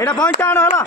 এটা পয়েন্ট আনো হলো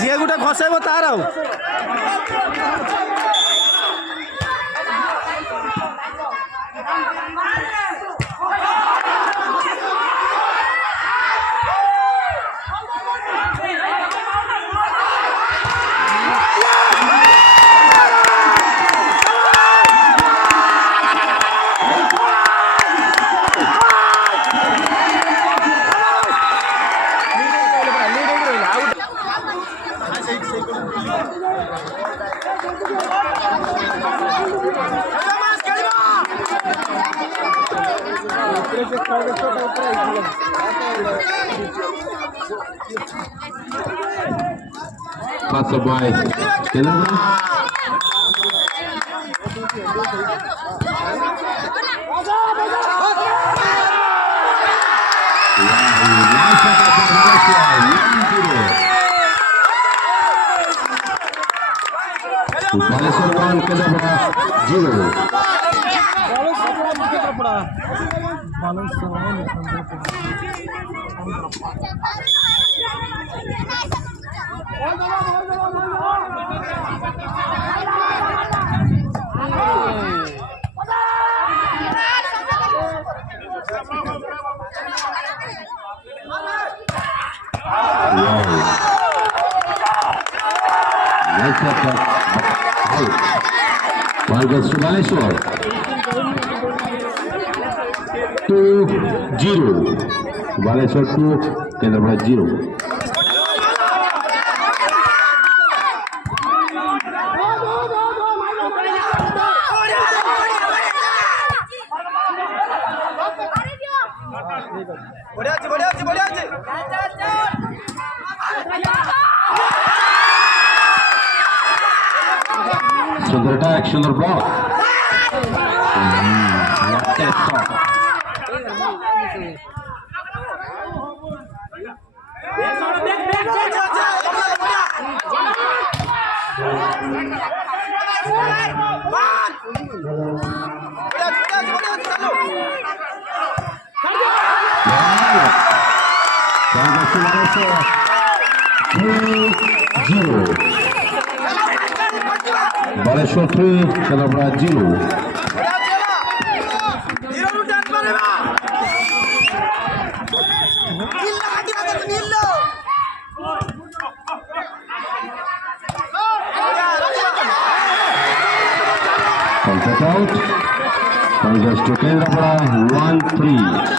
ଯିଏ ଗୋଟେ ଖସେଇବ ତାର ଆଉ Passed by Canada. Baleswar 1, Canada 0. Ball goes to Baleswar. 2-0. Baleswar 2, Canada 0. Sunder attack, Sunder block. Baleswar 3, Canada 0. Contact out. Ball goes to Canada 1-3.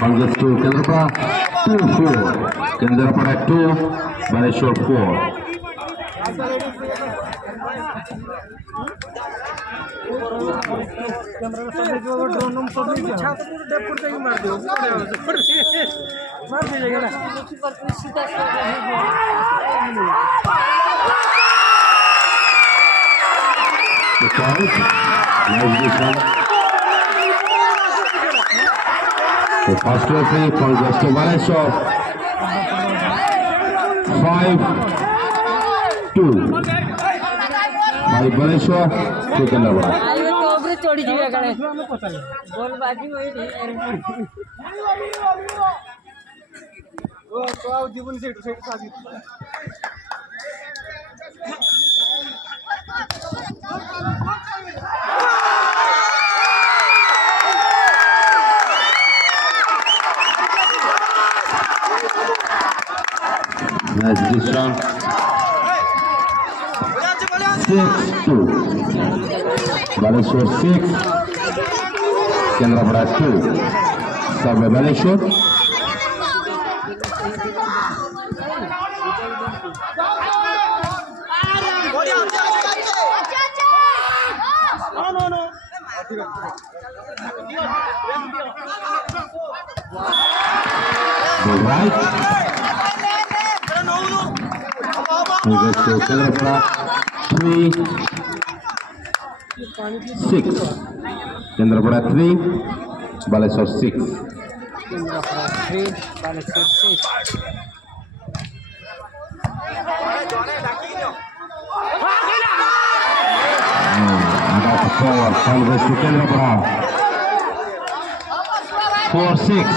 Bangladesh 2, Kendrapara 2-4. Kendrapara 2, Baleshwar 4. The first referee for West Baleshwar 5-2 by Baleshwar to Kendrapara. चोरी जी गए बोल बाजी वही ও তো জীবন সেটা সেটা সাজি Nice decision. 6-2. Baleshwar 6, Kendrapara 2. Serve Baleshwar. The right. We go to Kendrapara 3-6. Kendrapara 3, Baleshwar 6. That's 4. Ball goes to Kendrapara. 4-6.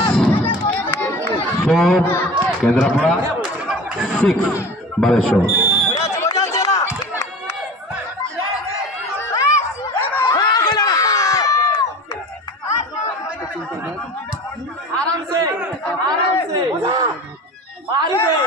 4, Kendrapara 6, Baleshwar. आराम से मारी गई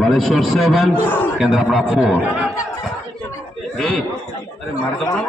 Baleshwar 7, Kendrapara 4. Hey, अरे मार दो ना.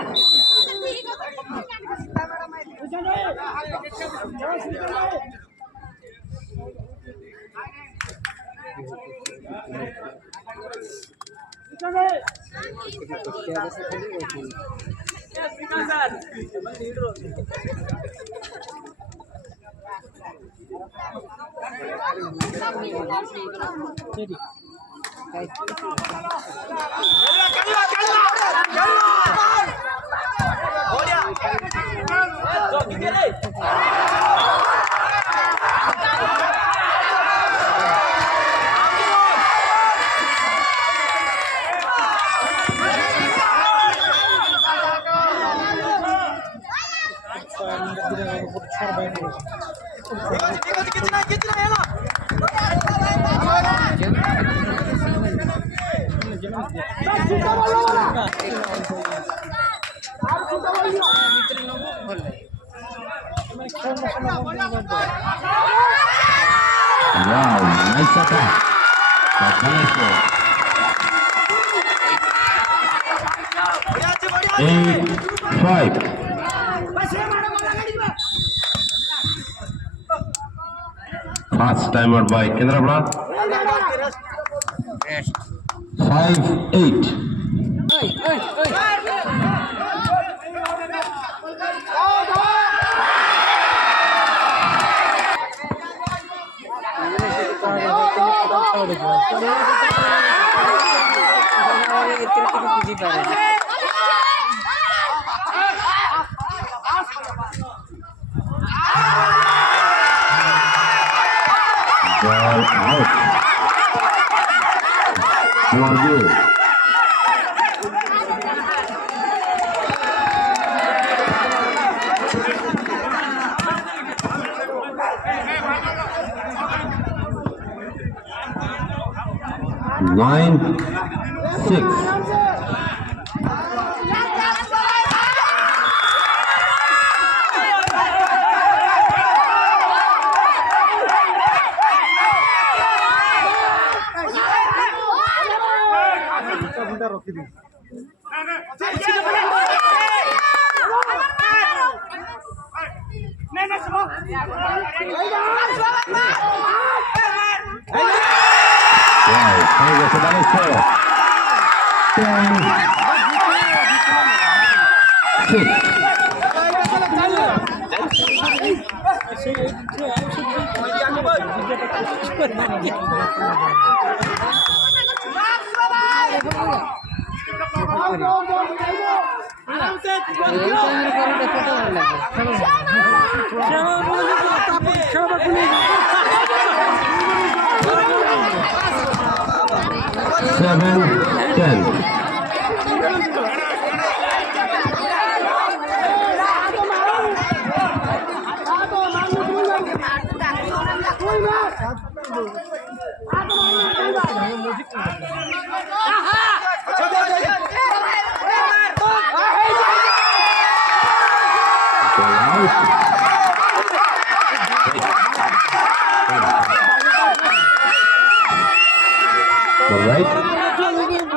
Wow, nice attack. 8-5. Fast timer by Kendrapara. 5-8. Ball out. Wargu. Nine, 6. Wow, Tiger sebagai skor. 10, 6. Seven, 10. All right.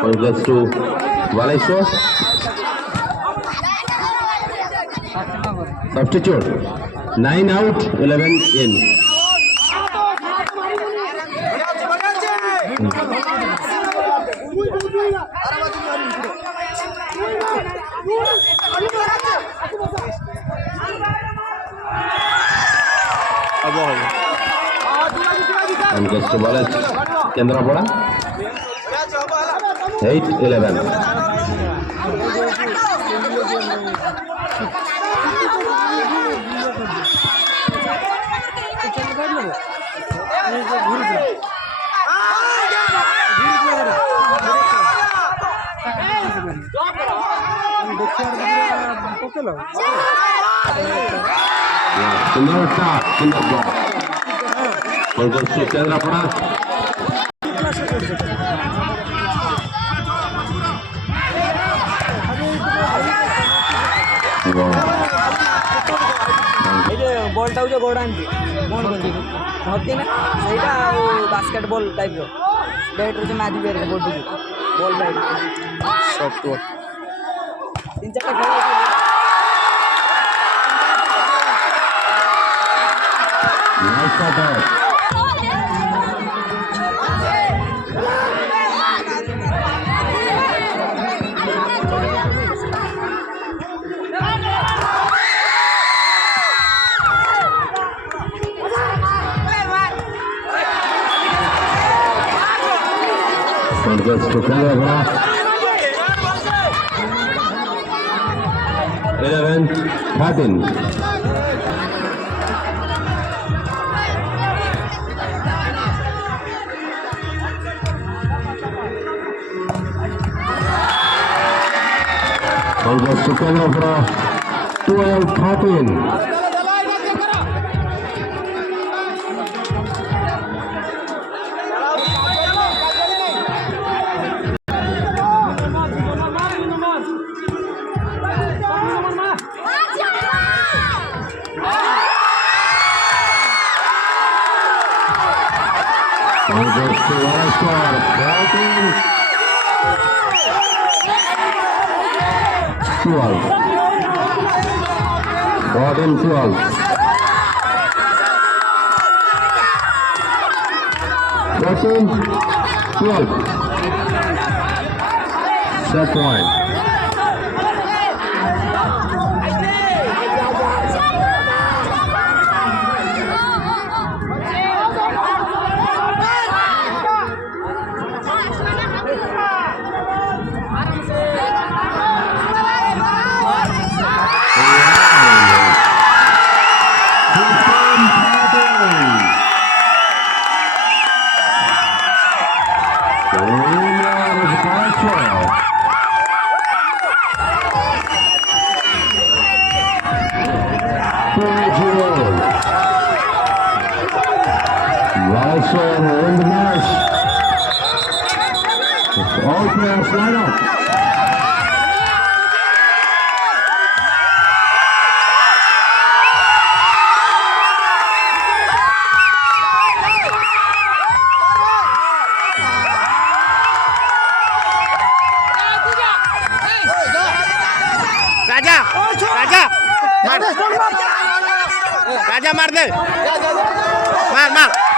Congrats to Valaiso. Substitute. 9 out, 11 in. Congrats to Valaiso. Kendrapara. 8, 11. Congrats to Kendrapara. बॉलटा जो गोड़ aunty कौन बोलती होती ना सहीटा basketball type रो bat रो match भी है बोल the ball bat soft ball 3-4 खेल Nice shot out. Congrats to Kendrapara. 11, 13. Congrats to Kendrapara. 12, 13. Congrats to Valaiso. 12. 12. 14, 12. Set point. possession in the match. All players line up. राजा राजा मार राजा मार दे मार मार